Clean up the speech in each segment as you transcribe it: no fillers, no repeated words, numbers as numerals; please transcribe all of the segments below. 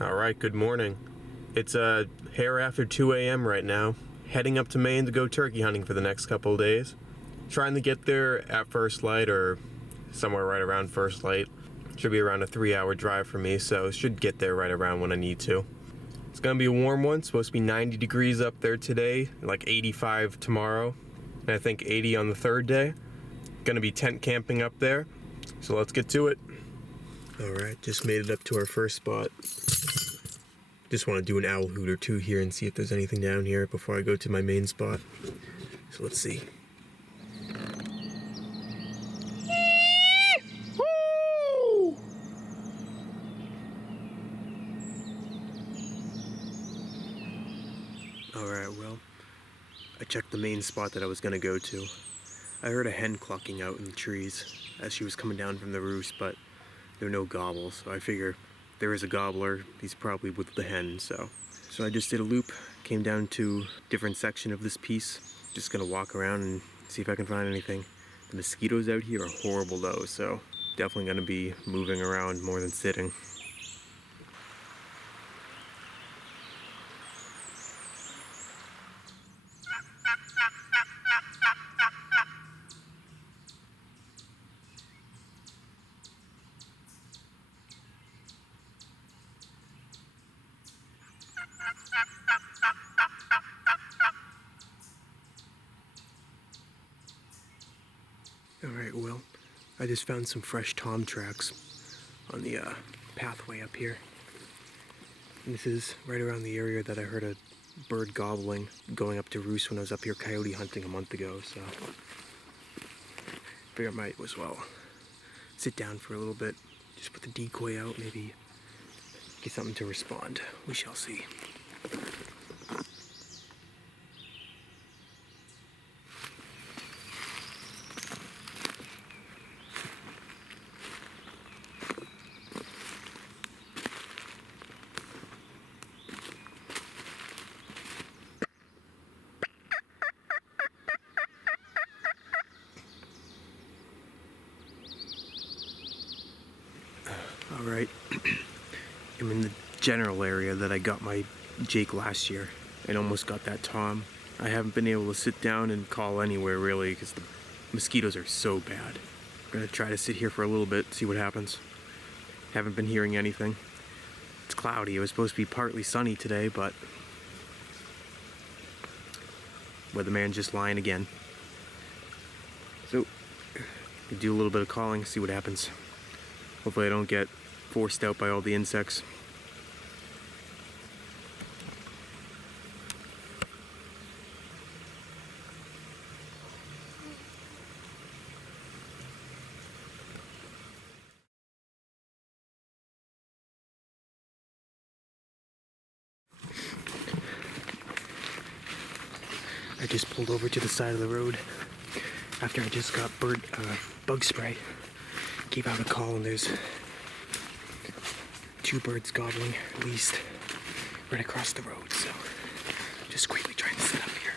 Alright, good morning. It's a hair after 2 a.m. right now. Heading up to Maine to go turkey hunting for the next couple of days. Trying to get there at first light or somewhere right around first light. Should be around a 3-hour drive for me, so should get there right around when I need to. It's gonna be a warm one, supposed to be 90 degrees up there today, like 85 tomorrow, and I think 80 on the third day. Gonna be tent camping up there, so let's get to it. Alright, just made it up to our first spot. Just want to do an owl hoot or two here and see if there's anything down here before I go to my main spot. So let's see. Alright, well, I checked the main spot that I was going to go to. I heard a hen clucking out in the trees as she was coming down from the roost, but there are no gobbles, so I figure there is a gobbler, he's probably with the hen, so I just did a loop, came down to a different section of this piece. Just gonna walk around and see if I can find anything. The mosquitoes out here are horrible though, so definitely gonna be moving around more than sitting. Alright, well, I just found some fresh tom tracks on the pathway up here. And this is right around the area that I heard a bird gobbling going up to roost when I was up here coyote hunting a month ago, so figure I might as well sit down for a little bit, just put the decoy out, maybe get something to respond. We shall see. Alright, I'm in the general area that I got my Jake last year and almost got that tom. I haven't been able to sit down and call anywhere really because the mosquitoes are so bad. I'm gonna try to sit here for a little bit, see what happens. Haven't been hearing anything. It's cloudy, it was supposed to be partly sunny today, but weatherman's just lying again. So, do a little bit of calling, see what happens. Hopefully I don't get forced out by all the insects. I just pulled over to the side of the road after I just got bug spray. Gave out a call and there's 2 birds gobbling at least right across the road, so just quickly trying to set up here.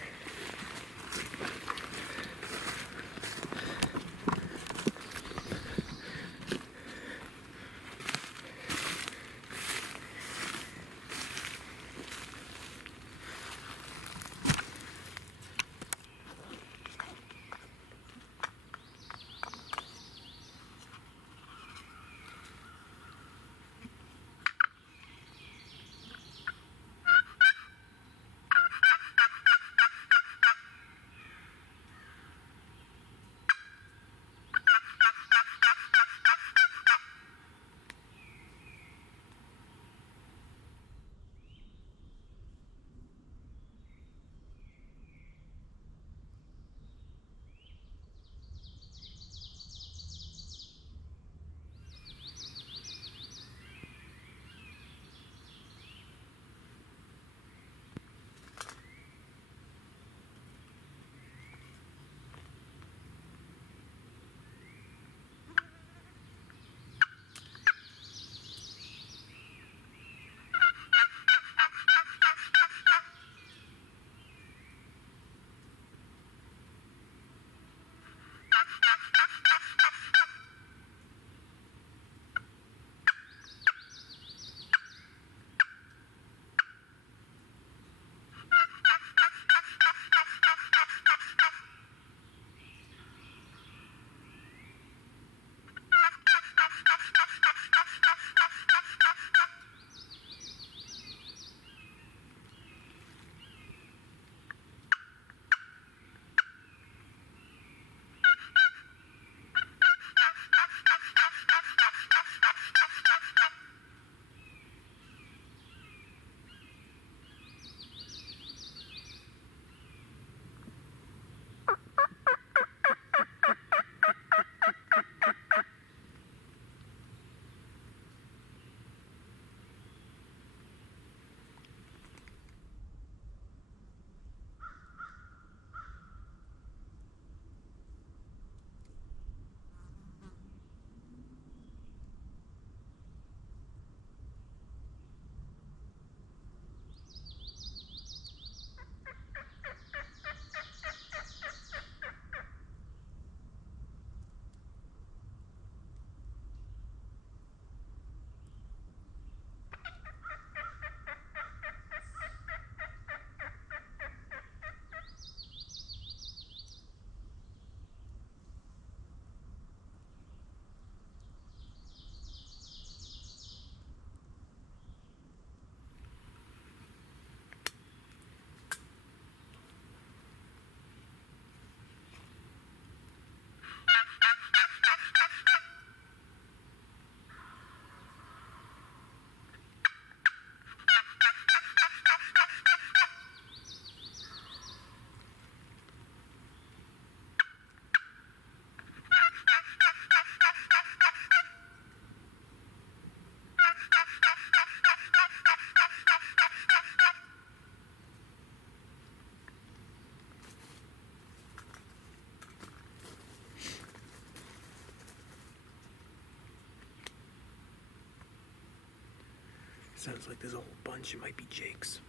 Sounds like there's a whole bunch. It might be Jake's.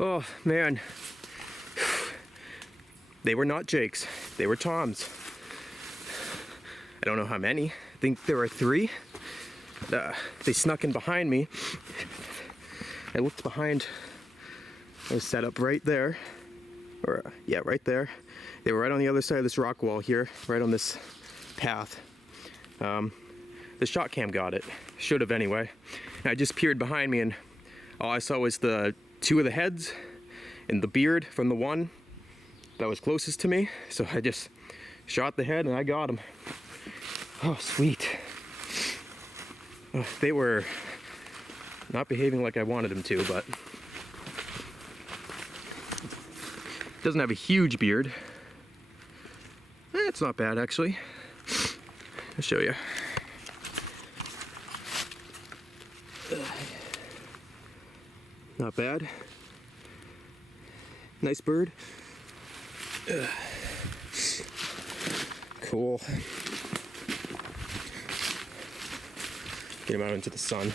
Oh man, they were not Jake's, they were Tom's. I don't know how many. I think there were 3. They snuck in behind me. I looked behind. I was set up right there. Or, yeah, right there. They were right on the other side of this rock wall here, right on this path. The shot cam got it. Should have anyway. And I just peered behind me and all I saw was the two of the heads and the beard from the one that was closest to me. So I just shot the head and I got him. Oh, sweet. They were not behaving like I wanted them to, but doesn't have a huge beard. It's not bad actually. I'll show you. Not bad. Nice bird. Cool. Get him out into the sun.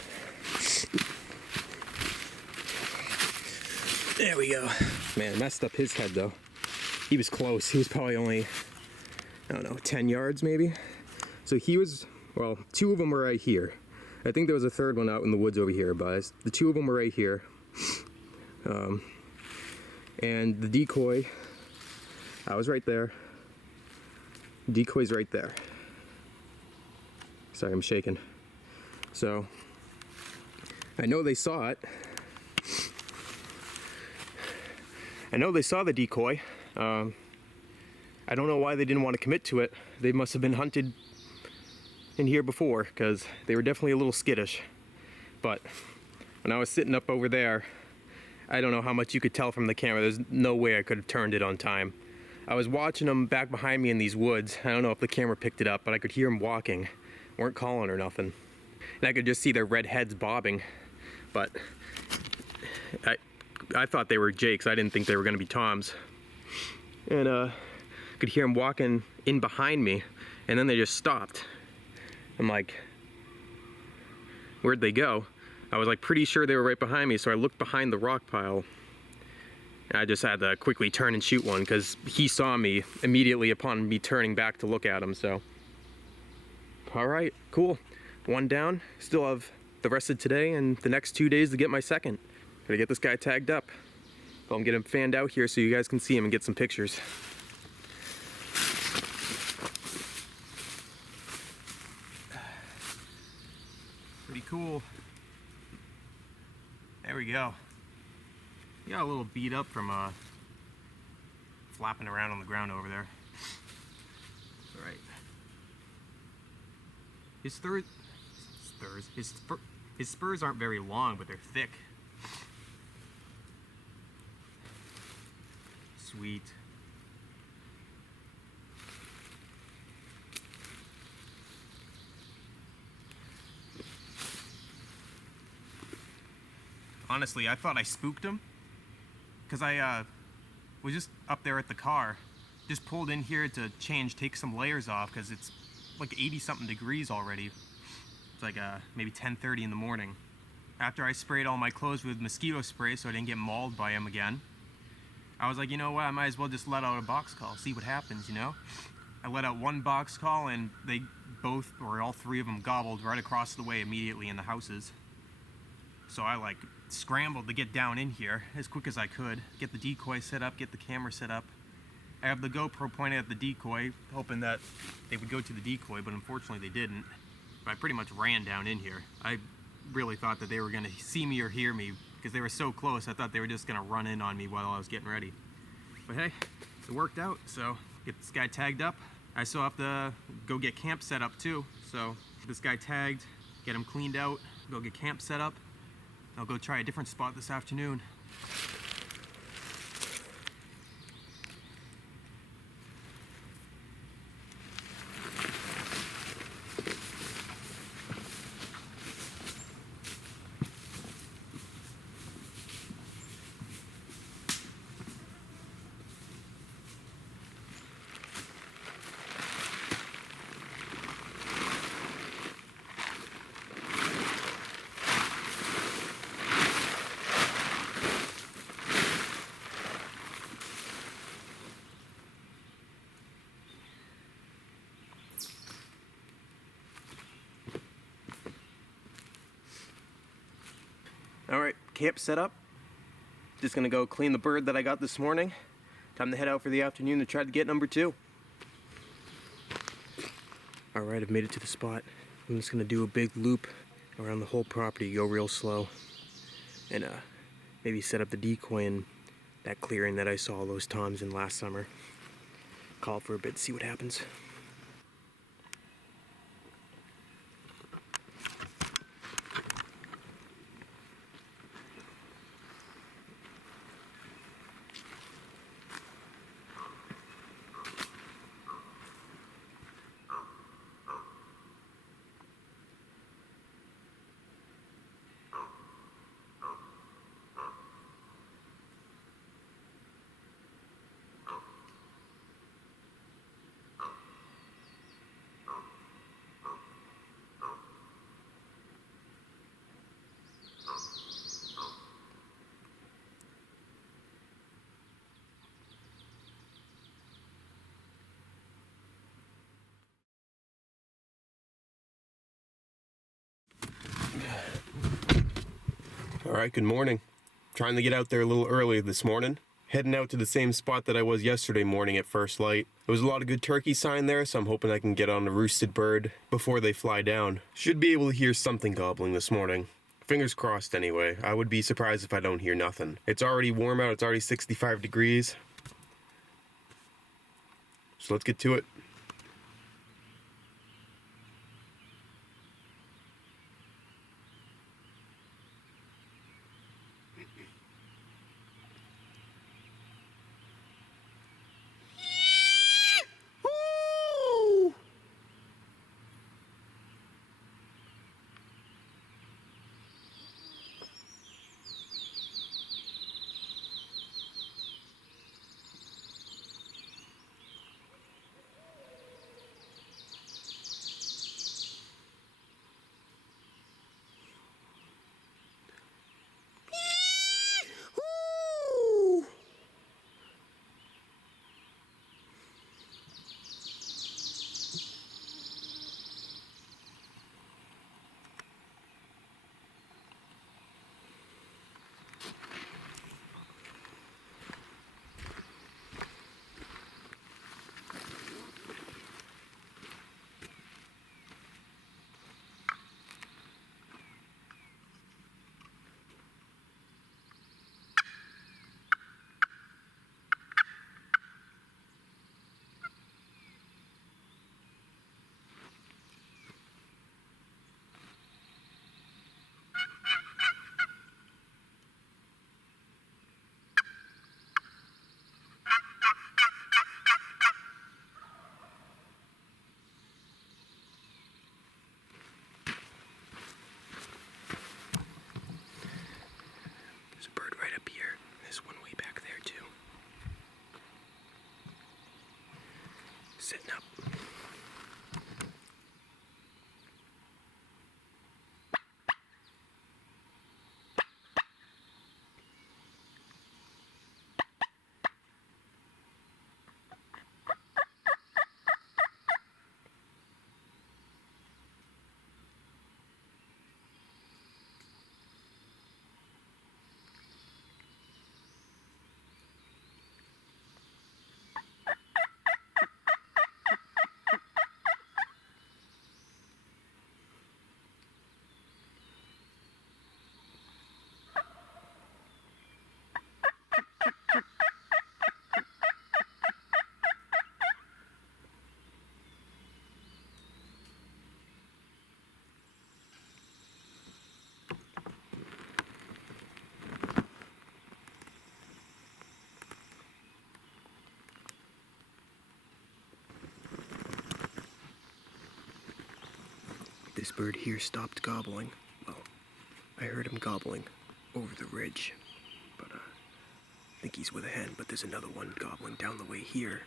There we go. Man, messed up his head though. He was close. He was probably only, I don't know, 10 yards maybe. So he was, well, two of them were right here. I think there was a third one out in the woods over here, but the two of them were right here. And the decoy, I was right there. Decoy's right there. Sorry, I'm shaking. So, I know they saw it. I know they saw the decoy. I don't know why they didn't want to commit to it. They must have been hunted in here before, because they were definitely a little skittish. But when I was sitting up over there, I don't know how much you could tell from the camera. There's no way I could have turned it on time. I was watching them back behind me in these woods. I don't know if the camera picked it up, but I could hear them walking. Weren't calling or nothing. And I could just see their red heads bobbing. But I thought they were Jakes. I didn't think they were going to be Toms. And I could hear them walking in behind me, and then they just stopped. I'm like, where'd they go? I was like pretty sure they were right behind me, so I looked behind the rock pile. And I just had to quickly turn and shoot one because he saw me immediately upon me turning back to look at him. So, all right, cool. One down. Still have the rest of today and the next 2 days to get my second. Gotta get this guy tagged up. So I'm getting him fanned out here so you guys can see him and get some pictures. Pretty cool. There we go. He got a little beat up from flapping around on the ground over there. All right. His spurs aren't very long, but they're thick. Sweet. Honestly, I thought I spooked him because I was just up there at the car, just pulled in here to take some layers off because it's like 80-something degrees already. It's like maybe 10:30 in the morning. After I sprayed all my clothes with mosquito spray so I didn't get mauled by him again, I was like, you know what, I might as well just let out a box call, see what happens, you know? I let out one box call and they both, or all three of them, gobbled right across the way immediately in the houses. So I like scrambled to get down in here as quick as I could, get the decoy set up, get the camera set up. I have the GoPro pointed at the decoy, hoping that they would go to the decoy, but unfortunately they didn't. But I pretty much ran down in here. I really thought that they were gonna see me or hear me because they were so close. I thought they were just gonna run in on me while I was getting ready. But hey, it worked out, so get this guy tagged up. I still have to go get camp set up too, so get this guy tagged, get him cleaned out, go get camp set up. I'll go try a different spot this afternoon. Alright, camp set up. Just gonna go clean the bird that I got this morning. Time to head out for the afternoon to try to get number 2. Alright, I've made it to the spot. I'm just gonna do a big loop around the whole property, go real slow. And maybe set up the decoy in that clearing that I saw those times in last summer. Call for a bit, see what happens. Alright, good morning. Trying to get out there a little early this morning. Heading out to the same spot that I was yesterday morning at first light. There was a lot of good turkey sign there, so I'm hoping I can get on a roosted bird before they fly down. Should be able to hear something gobbling this morning. Fingers crossed anyway. I would be surprised if I don't hear nothing. It's already warm out, it's already 65 degrees. So let's get to it. There's a bird right up here. There's one way back there too. Sitting up. This bird here stopped gobbling. Well, I heard him gobbling over the ridge, but I think he's with a hen, but there's another one gobbling down the way here.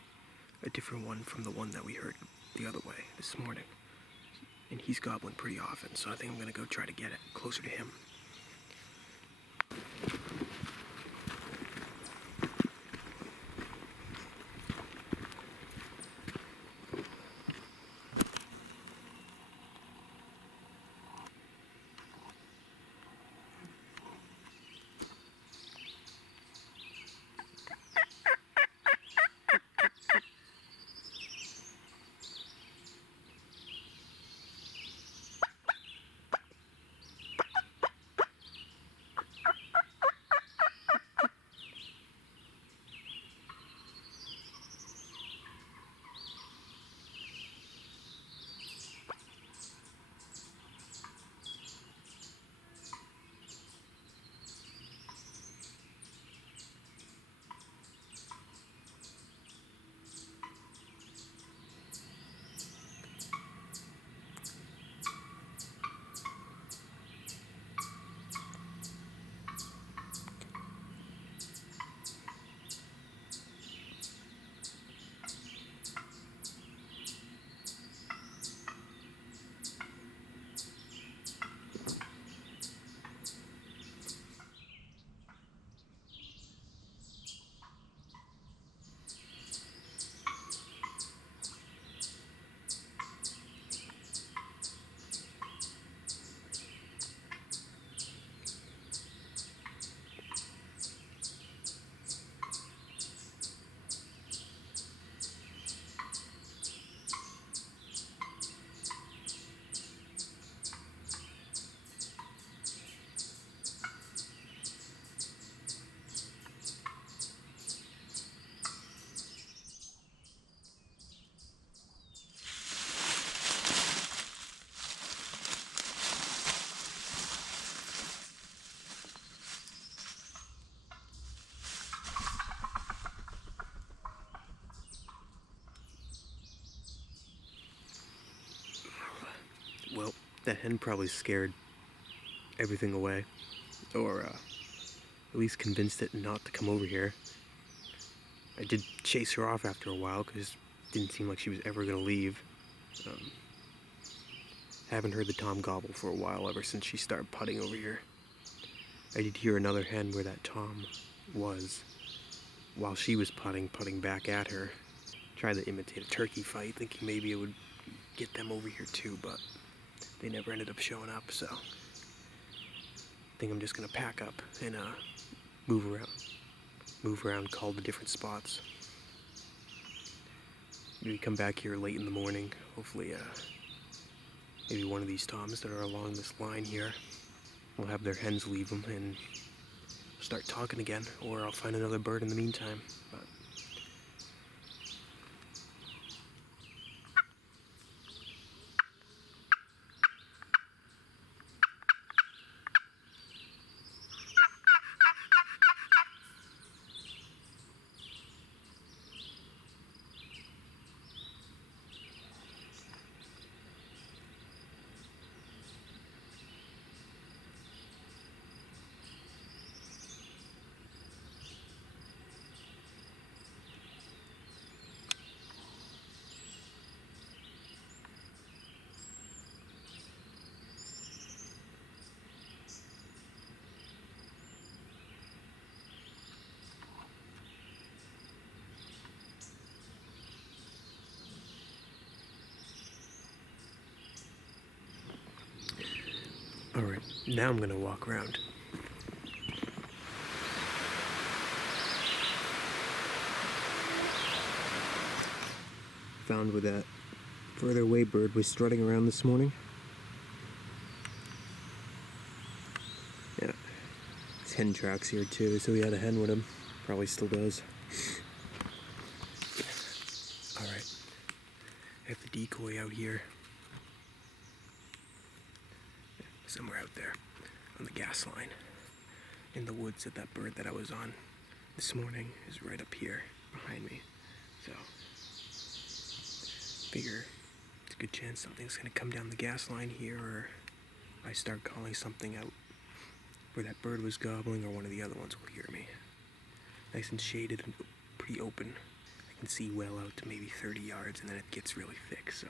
A different one from the one that we heard the other way this morning. And he's gobbling pretty often, so I think I'm gonna go try to get it closer to him. Well, that hen probably scared everything away. Or, at least convinced it not to come over here. I did chase her off after a while because it didn't seem like she was ever going to leave. Haven't heard the tom gobble for a while ever since she started putting over here. I did hear another hen where that tom was while she was putting back at her. Tried to imitate a turkey fight, thinking maybe it would get them over here too, but they never ended up showing up, so I think I'm just gonna pack up and move around, call the different spots. Maybe come back here late in the morning. Hopefully, maybe one of these toms that are along this line here will have their hens leave them and start talking again, or I'll find another bird in the meantime. But alright, now I'm gonna walk around. Found where that further away bird was strutting around this morning. Yeah, his hen tracks here too, so he had a hen with him. Probably still does. Alright, I have the decoy out here. Somewhere out there on the gas line in the woods that bird that I was on this morning is right up here behind me. So figure it's a good chance something's gonna come down the gas line here, or I start calling something out where that bird was gobbling, or one of the other ones will hear me. Nice and shaded and pretty open. I can see well out to maybe 30 yards, and then it gets really thick, so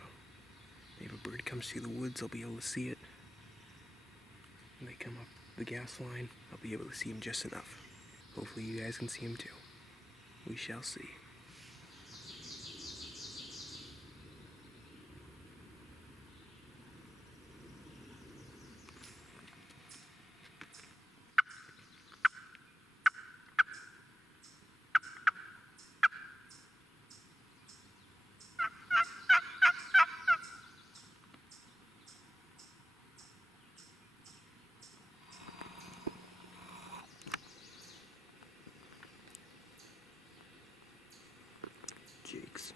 if a bird comes through the woods, I'll be able to see it. When they come up the gas line, I'll be able to see him just enough. Hopefully you guys can see him too. We shall see. Jakes.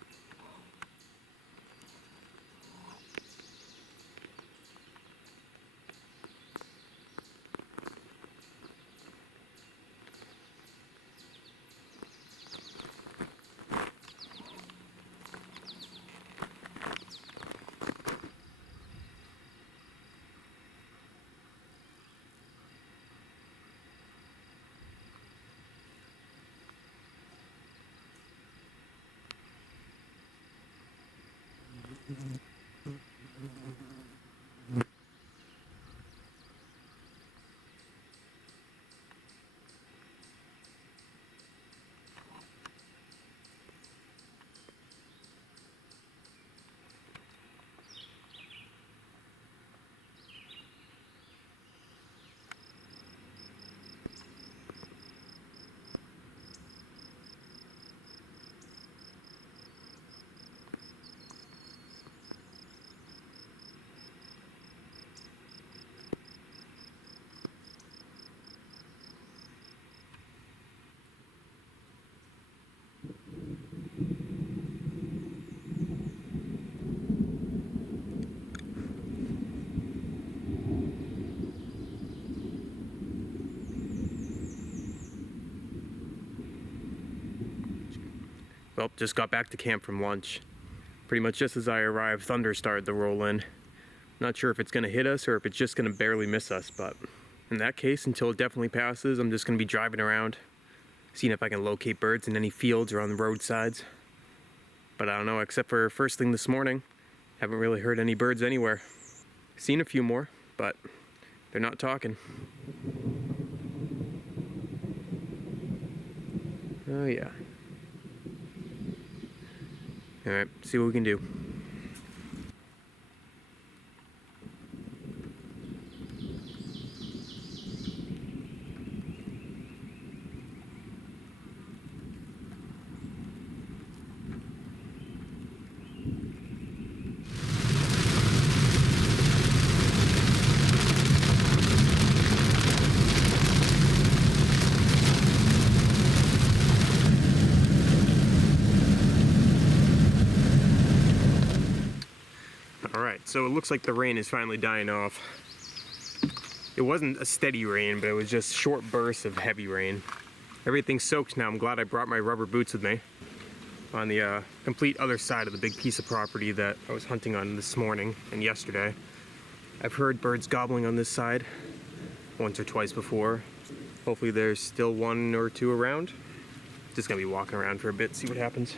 Well, just got back to camp from lunch. Pretty much just as I arrived, thunder started to roll in. Not sure if it's gonna hit us or if it's just gonna barely miss us, but in that case, until it definitely passes, I'm just gonna be driving around, seeing if I can locate birds in any fields or on the roadsides. But I don't know, except for first thing this morning, haven't really heard any birds anywhere. Seen a few more, but they're not talking. Oh yeah. All right, see what we can do. Alright, so it looks like the rain is finally dying off. It wasn't a steady rain, but it was just short bursts of heavy rain. Everything's soaked now. I'm glad I brought my rubber boots with me. On the complete other side of the big piece of property that I was hunting on this morning and yesterday. I've heard birds gobbling on this side once or twice before. Hopefully there's still one or two around. Just gonna be walking around for a bit, see what happens.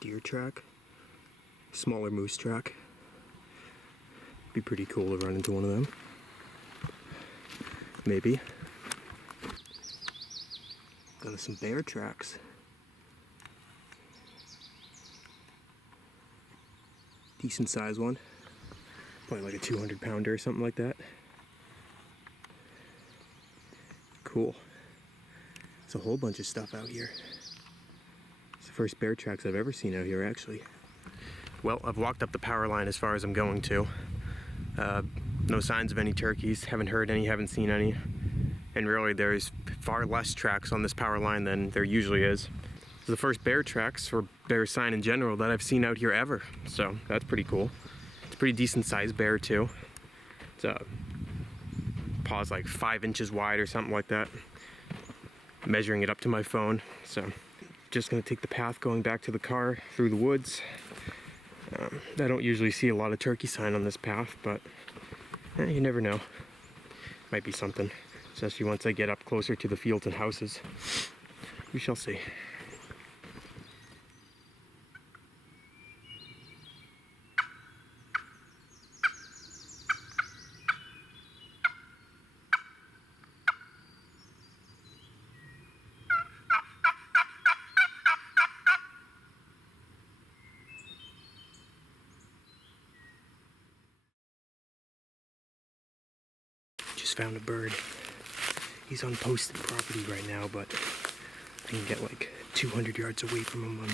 Deer track, smaller moose track. Be pretty cool to run into one of them. Maybe. Got some bear tracks. Decent size one. Probably like a 200-pounder or something like that. Cool. There's a whole bunch of stuff out here. It's the first bear tracks I've ever seen out here, actually. Well, I've walked up the power line as far as I'm going to. No signs of any turkeys, haven't heard any, haven't seen any. And really there's far less tracks on this power line than there usually is. It's the first bear tracks, or bear sign in general, that I've seen out here ever. So that's pretty cool. It's a pretty decent sized bear too. It's paw's like 5 inches wide or something like that. Measuring it up to my phone. So just gonna take the path going back to the car through the woods. I don't usually see a lot of turkey sign on this path, but you never know. Might be something, especially once I get up closer to the fields and houses. We shall see. Just found a bird. He's on posted property right now, but I can get like 200 yards away from him on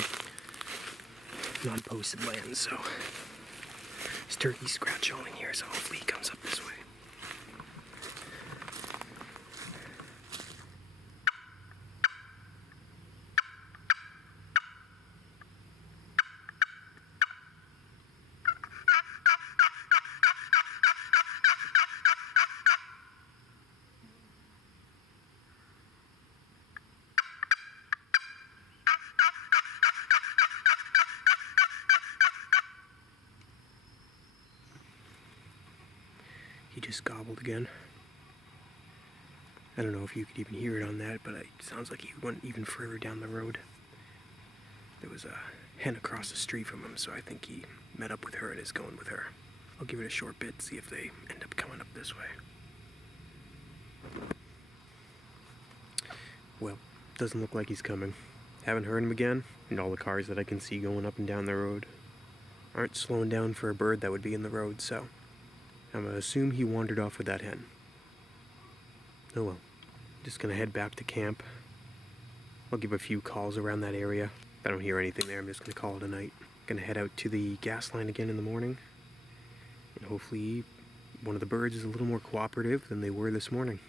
non-posted land, so there's turkey scratch on in here, so hopefully he comes up this way. He just gobbled again. I don't know if you could even hear it on that, but it sounds like he went even further down the road. There was a hen across the street from him, so I think he met up with her and is going with her. I'll give it a short bit, see if they end up coming up this way. Well, doesn't look like he's coming. Haven't heard him again, and all the cars that I can see going up and down the road aren't slowing down for a bird that would be in the road, so I'm gonna assume he wandered off with that hen. Oh well. Just gonna head back to camp. I'll give a few calls around that area. If I don't hear anything there, I'm just gonna call it a night. Gonna head out to the gas line again in the morning. And hopefully one of the birds is a little more cooperative than they were this morning.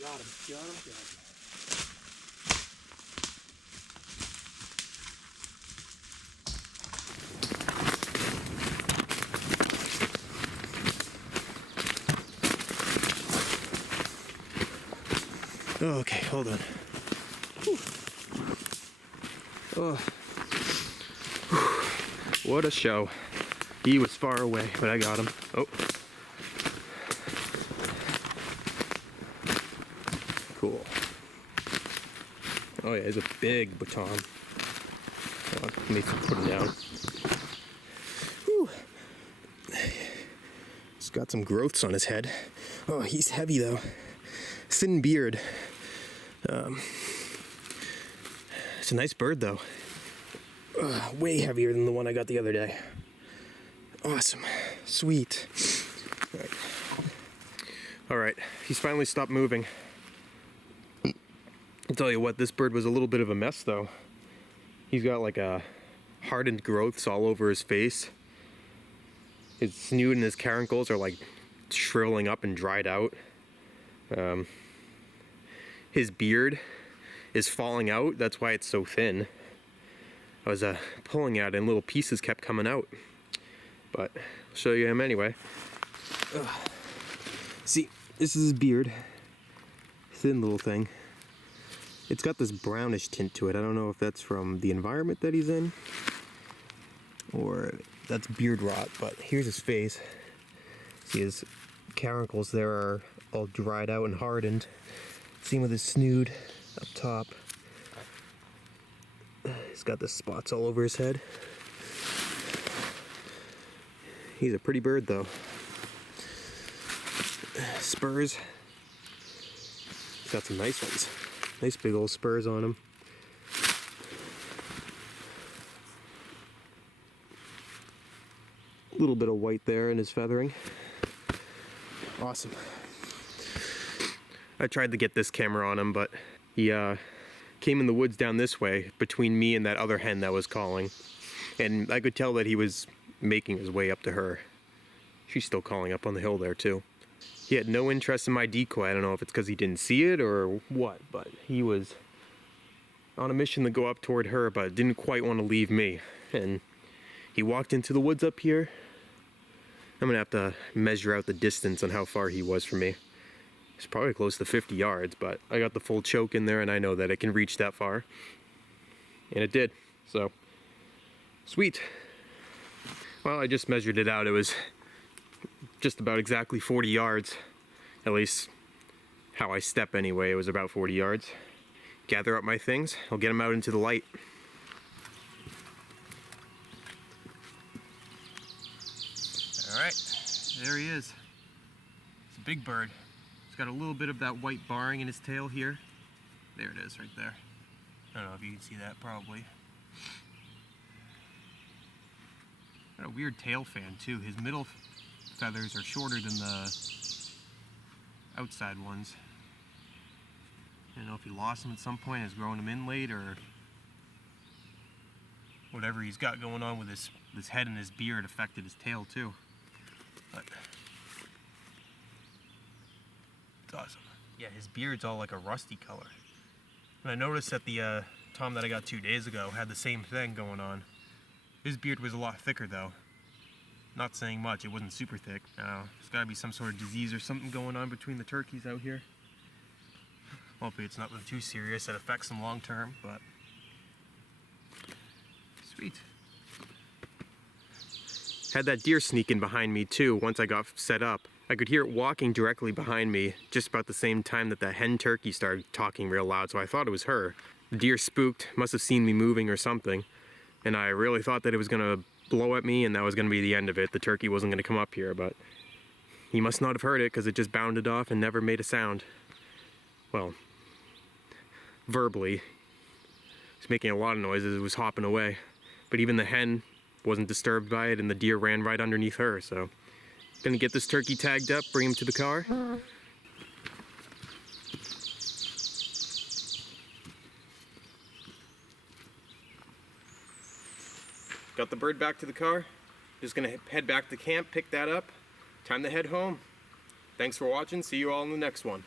Got him, got him, got him. Okay, hold on. Whew. Oh. Whew. What a show. He was far away, but I got him. Oh. Cool. Oh yeah, he's a big baton. Oh, let me put him down. Whew. He's got some growths on his head. Oh, he's heavy though. Thin beard. It's a nice bird though. Way heavier than the one I got the other day. Awesome. Sweet. All right. He's finally stopped moving. I'll tell you what, this bird was a little bit of a mess though. He's got like a hardened growths all over his face. His snoot and his caruncles are like shriveling up and dried out. His beard is falling out. That's why it's so thin. I was pulling at it and little pieces kept coming out. But I'll show you him anyway. See, this is his beard. Thin little thing. It's got this brownish tint to it. I don't know if that's from the environment that he's in or that's beard rot, but here's his face. See, his caruncles there are all dried out and hardened. Same with his snoot up top. He's got the spots all over his head. He's a pretty bird though. Spurs. He's got some nice ones. Nice big old spurs on him. A little bit of white there in his feathering. Awesome. I tried to get this camera on him, but he came in the woods down this way between me and that other hen that was calling. And I could tell that he was making his way up to her. She's still calling up on the hill there too. He had no interest in my decoy. I don't know if it's because he didn't see it or what, but he was on a mission to go up toward her, but didn't quite want to leave me. And he walked into the woods up here. I'm gonna have to measure out the distance on how far he was from me. It's probably close to 50 yards, but I got the full choke in there and I know that it can reach that far. And it did, so sweet. Well, I just measured it out. It was just about exactly 40 yards, at least how I step anyway. It was about 40 yards. Gather up my things, I'll get them out into the light. All right, there he is. It's a big bird. He's got a little bit of that white barring in his tail here. There it is, right there. I don't know if you can see that, probably. Got a weird tail fan too. His middle feathers are shorter than the outside ones. I don't know if he lost them at some point, has grown them in late, or whatever he's got going on with his head and his beard affected his tail too. But it's awesome. Yeah, his beard's all like a rusty color. And I noticed that the Tom that I got 2 days ago had the same thing going on. His beard was a lot thicker though. Not saying much, it wasn't super thick. There's gotta be some sort of disease or something going on between the turkeys out here. Hopefully it's nothing too serious that affects them long term, but sweet. Had that deer sneak in behind me too once I got set up. I could hear it walking directly behind me just about the same time that the hen turkey started talking real loud, so I thought it was her. The deer spooked, must have seen me moving or something, and I really thought that it was gonna blow at me and that was gonna be the end of it. The turkey wasn't gonna come up here, but he must not have heard it because it just bounded off and never made a sound. Well, verbally. It's making a lot of noises. It was hopping away. But even the hen wasn't disturbed by it and the deer ran right underneath her, so gonna get this turkey tagged up, bring him to the car. Got the bird back to the car. Just gonna head back to camp, pick that up. Time to head home. Thanks for watching. See you all in the next one.